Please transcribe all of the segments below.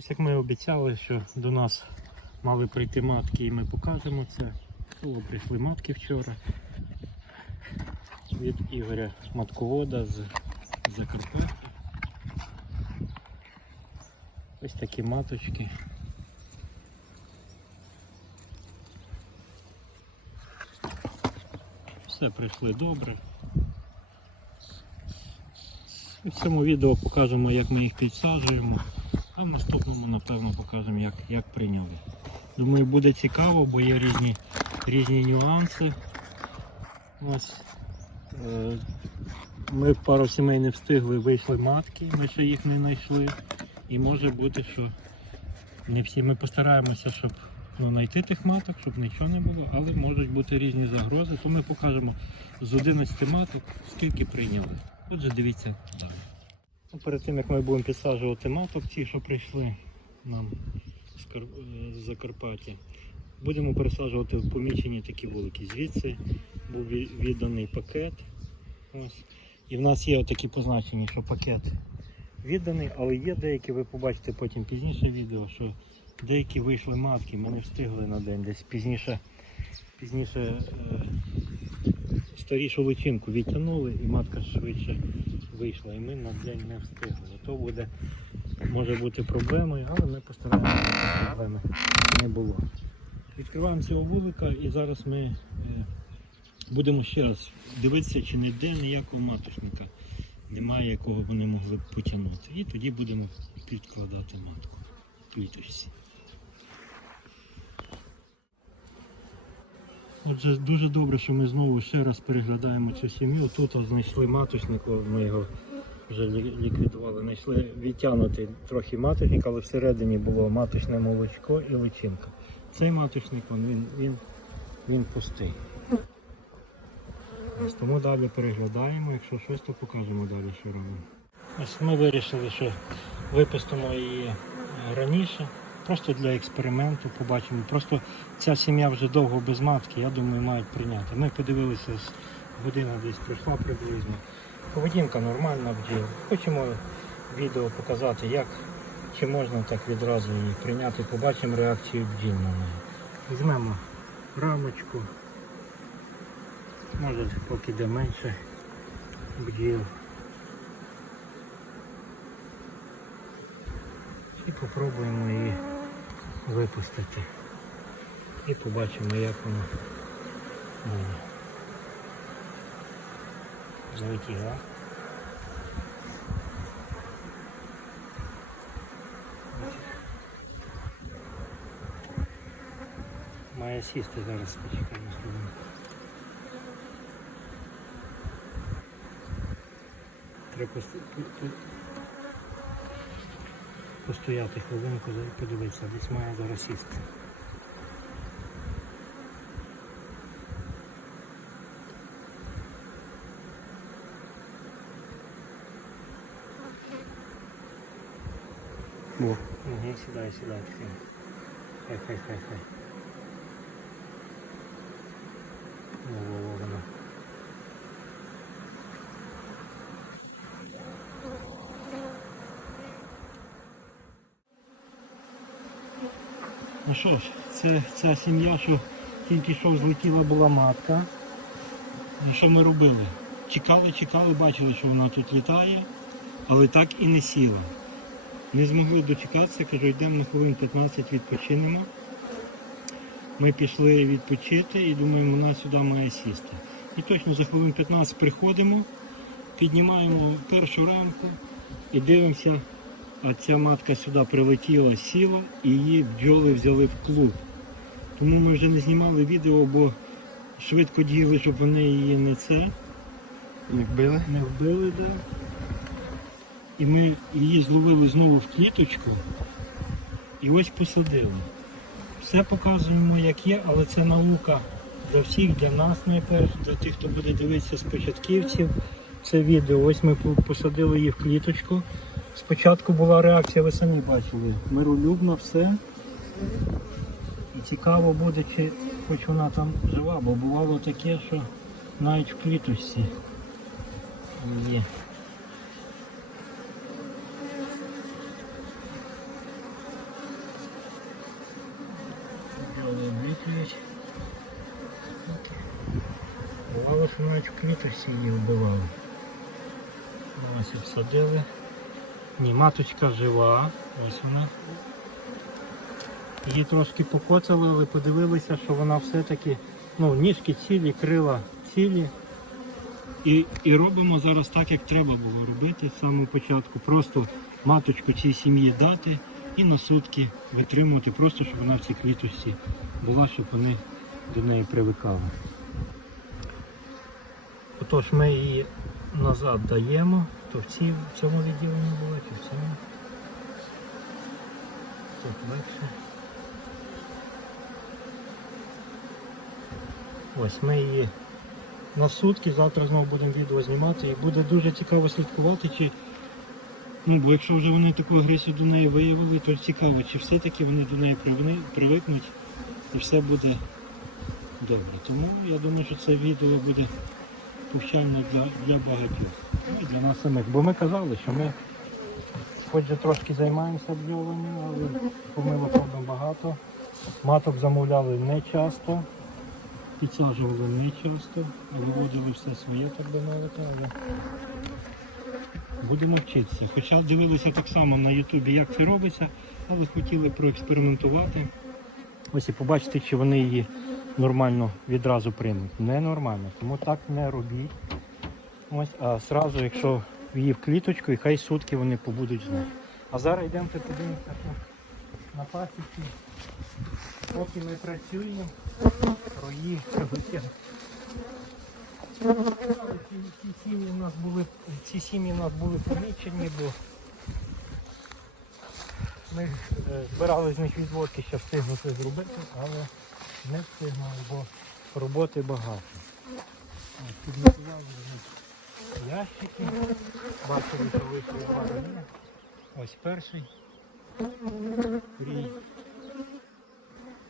Ось як ми обіцяли, що до нас мали прийти матки і ми покажемо це. О, прийшли матки вчора. Від Ігоря Матковода з Закарпаття. Ось такі маточки. Все прийшли добре. В цьому відео покажемо, як ми їх підсаджуємо, а в наступному, напевно, покажемо, як, як прийняли. Думаю, буде цікаво, бо є різні, різні нюанси. Ось, е, ми пару сімей не встигли, вийшли матки, ми ще їх не знайшли. І може бути, що не всі ми постараємося, щоб ну, знайти тих маток, щоб нічого не було, але можуть бути різні загрози, то ми покажемо з 11 маток, скільки прийняли. Отже, дивіться далі. Перед тим як ми будемо підсаджувати маток, ті, що прийшли нам з е, Закарпаття, будемо пересаджувати в поміщені такі вулики. Звідси був відданий пакет. Ось. І в нас є такі позначені, що пакет відданий, але є деякі, ви побачите потім пізніше відео, що деякі вийшли матки, ми не встигли на день, десь пізніше, пізніше е, старішу личинку відтягнули і матка швидше вийшла. І ми на день не встигли. То буде, може бути проблемою, але ми постараємося, щоб проблеми не було. Відкриваємо цього вулика і зараз ми е, будемо ще раз дивитися, чи ніде ніякого маточника немає, якого вони могли б потягнути. І тоді будемо підкладати матку в кліточці. Отже, дуже добре, що ми знову ще раз переглядаємо цю сім'ю. Тут знайшли маточник, ми його вже ліквідували. Знайшли відтягнутий трохи маточник, але всередині було маточне молочко і личинка. Цей маточник он, він, він, він пустий. Ось тому далі переглядаємо, якщо щось, то покажемо далі, що робимо. Ось ми вирішили, що випустимо її е, раніше, просто для експерименту, побачимо. Просто ця сім'я вже довго без матки, я думаю, мають прийняти. Ми подивилися, година десь пройшла приблизно. Поведінка нормальна бджіл. Хочемо відео показати, як чи можна так відразу її прийняти, побачимо реакцію бджіл на неї. Візьмемо рамочку. Може поки де менше бджіл. І попробуємо її випустити. І побачимо як воно буде. Залетіла. Має сісти зараз почекаємо хвилину. Треба постояти хвилинку, подивитися, десь має зараз сісти. Угу, сідай, сідай. Хай, хай, хай, хай. Во, Ну що ж, це ця сім'я, що тільки що злетіла була матка. І що ми робили? Чекали, чекали, бачили, що вона тут літає, але так і не сіла. Не змогли дочекатися, кажу, йдемо на хвилин 15 відпочинемо. Ми пішли відпочити і думаємо, вона сюди має сісти. І точно за хвилин 15 приходимо, піднімаємо першу рамку і дивимося, а ця матка сюди прилетіла, сіла і її бджоли взяли в клуб. Тому ми вже не знімали відео, бо швидко діяли, щоб вони її не це Не вбили? не вбили, да. І ми її зловили знову в кліточку і ось посадили. Все показуємо як є, але це наука для всіх, для нас найперше, для тих, хто буде дивитися з початківців. Це відео. Ось ми посадили її в кліточку. Спочатку була реакція, ви самі бачили, миролюбно все. І цікаво буде, чи хоч вона там жива, бо бувало таке, що навіть в квіточці є. Бувало, що навіть в квіточці її вбивали. Ось обсадили. Ні, маточка жива. Ось вона. Її трошки покоцали, але подивилися, що вона все-таки, ну, ніжки цілі, крила цілі. І, і робимо зараз так, як треба було робити з самого початку. Просто маточку цій сім'ї дати і на сутки витримувати, просто щоб вона в цій кліточці була, щоб вони до неї привикали. Отож ми її назад даємо, то в, цій, в цьому відділенні була, чи в цьому. Тут легше. Ось ми її на сутки, завтра знову будемо відео знімати і буде дуже цікаво слідкувати, чи ну, бо якщо вже вони таку агресію до неї виявили, то цікаво, чи все-таки вони до неї привикнуть і все буде добре. Тому я думаю, що це відео буде повчально для, для багатьох. І для нас самих. Бо ми казали, що ми хоч трошки займаємося бджолами, але помилок робимо багато. Маток замовляли не часто, підсаджували не часто, виводили все своє, так би мовити, але будемо вчитися. Хоча дивилися так само на Ютубі, як це робиться, але хотіли проекспериментувати. Ось і побачити, чи вони її нормально відразу приймуть. Ненормально, тому так не робіть. Ось, а сразу, якщо її в кліточку, і хай сутки вони побудуть з нею. А зараз йдемо подивимося, на пасіці, поки ми працюємо, рої летять. Ці, сім'ї у нас були, ці помічені, бо ми е, збирали з них відводки, щоб встигнути зробити, але не встигнули, бо роботи багато. Підготували ящики, бачили, що вийшли два рої. Ось перший рій.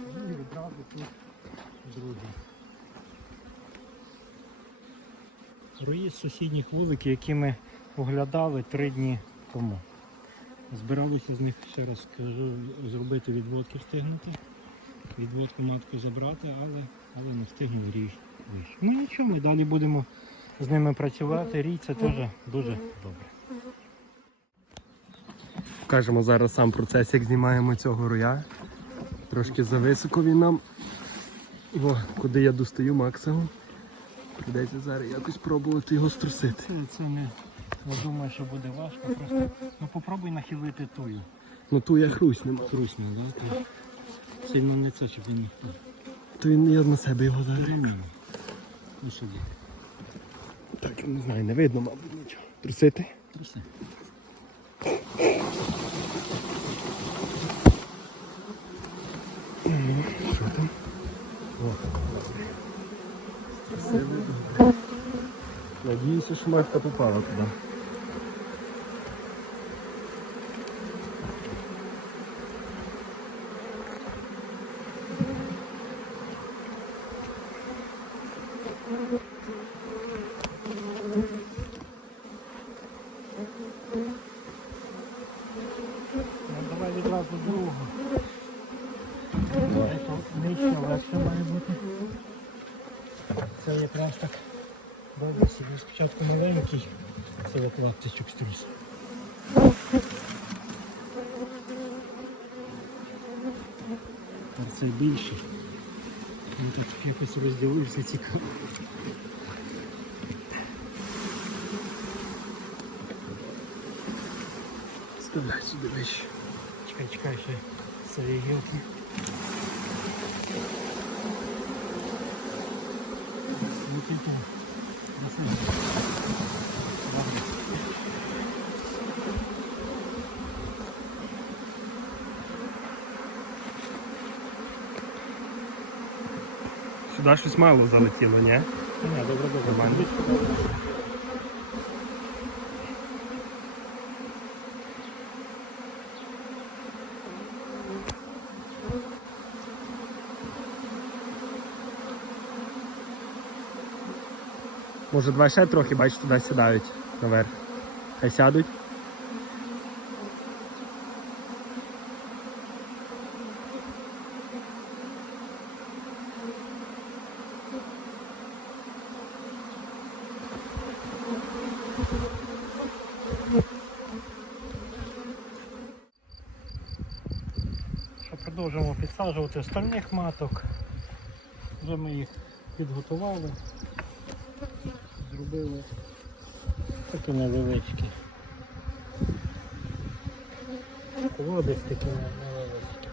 І відразу тут другий. Рої з сусідніх вуликів, які ми оглядали три дні тому. Збиралися з них, ще раз скажу, зробити відводки встигнути. Відводку матку забрати, але, але не рій вийшов. Ну нічого, ми далі будемо з ними працювати. Рій це теж дуже добре. Покажемо зараз сам процес, як знімаємо цього роя. Трошки зависоко він нам. О, куди я достаю максимум. Придеться зараз якось пробувати його струсити. Це, це не, не думаю, що буде важко. Просто ну, попробуй нахилити тую. Ну ту я хруснем. Трусну, да? Ти Сильно не це, щоб він не впав. То він я на себе його зараз. мене. Сюди. Так, не знаю, не видно, мабуть, нічого. Трусити? Труси. Що там? О. Надіюся, що мавка попала туди. Ну, давай відразу другого. Давай, то нижче, легше має бути. Це якраз так добре собі. Спочатку маленький, лаптичок струс. А це більший. Він так якось розділився цікаво. Вставляй сюди вище. Чекай, чекай, ще цієї гілки. Ладно. Сюди щось мало залетіло, ні? Ні, добре, добре. Може два ще трохи, бачиш, туди сідають наверх. Хай сядуть. Продовжуємо підсаджувати остальних маток. Вже ми їх підготували. Зробили такі невеличкі. Колодець такі невеличкі.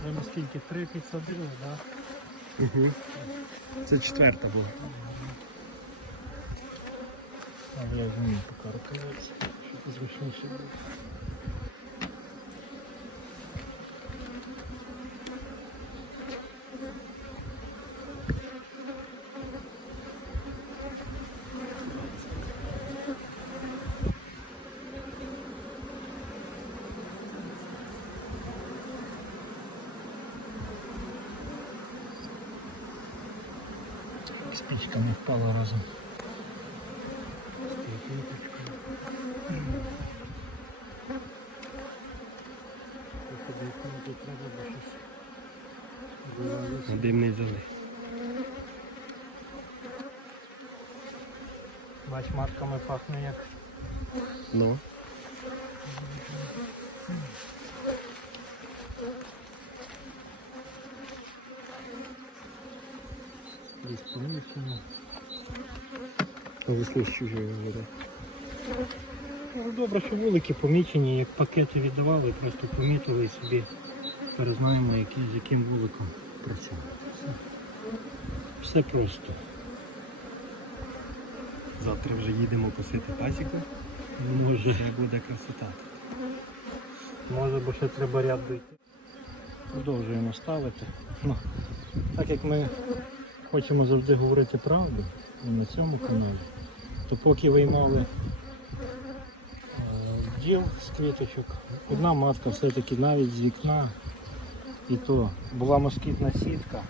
Вже наскільки три підсадили, так? Угу. Це четверта була. А я вмію поки рукавиці, щоб зручніше було. Спичка не впала разом. Щось залив. Бач, матками пахне як Ну. десь поміщено. Весни з чужої води. Ну, добре, що вулики помічені, як пакети віддавали, просто помітили і собі перезнаємо, який, з яким вуликом працюємо. Все. Все просто. Завтра вже їдемо косити пасіку. Може, Це буде красота. може, бо ще треба ряд дойти. Продовжуємо ставити. Ну, так як ми хочемо завжди говорити правду на цьому каналі, то поки виймали бджіл з квіточок, одна матка все-таки навіть з вікна, і то була москітна сітка,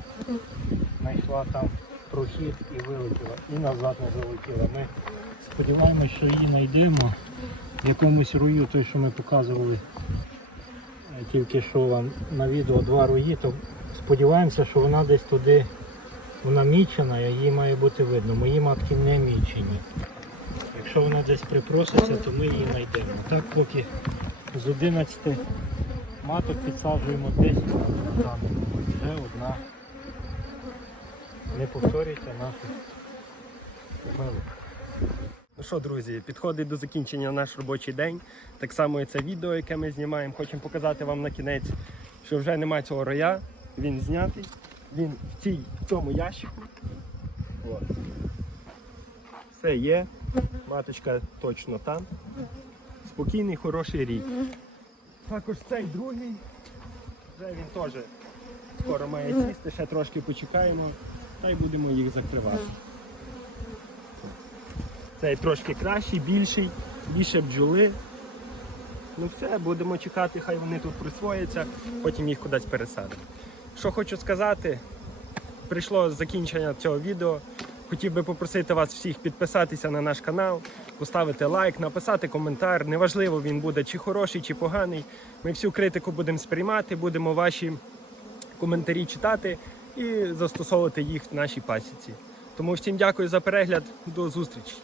знайшла там прохід і вилетіла, і назад не залетіла. Ми сподіваємося, що її знайдемо в якомусь рую, той, що ми показували е, тільки що вам на відео два руї, то сподіваємося, що вона десь туди вона мічена, її має бути видно. Мої матки не мічені. Якщо вона десь припроситься, то ми її знайдемо. Так поки з 11 маток підсаджуємо 10 маток на даний момент. Вже одна. Не повторюйте нашу помилку. Ну що, друзі, підходить до закінчення наш робочий день. Так само і це відео, яке ми знімаємо. Хочемо показати вам на кінець, що вже немає цього роя. Він знятий. Він в цій в цьому ящику. От. Все є. Маточка точно там. Спокійний, хороший рік. Також цей другий. Вже він теж скоро має сісти, ще трошки почекаємо, та й будемо їх закривати. Цей трошки кращий, більший, більше бджоли. Ну все, будемо чекати, хай вони тут присвояться, потім їх кудись пересадимо. Що хочу сказати, прийшло закінчення цього відео. Хотів би попросити вас всіх підписатися на наш канал, поставити лайк, написати коментар. Неважливо, він буде чи хороший, чи поганий. Ми всю критику будемо сприймати, будемо ваші коментарі читати і застосовувати їх в нашій пасіці. Тому всім дякую за перегляд. До зустрічі!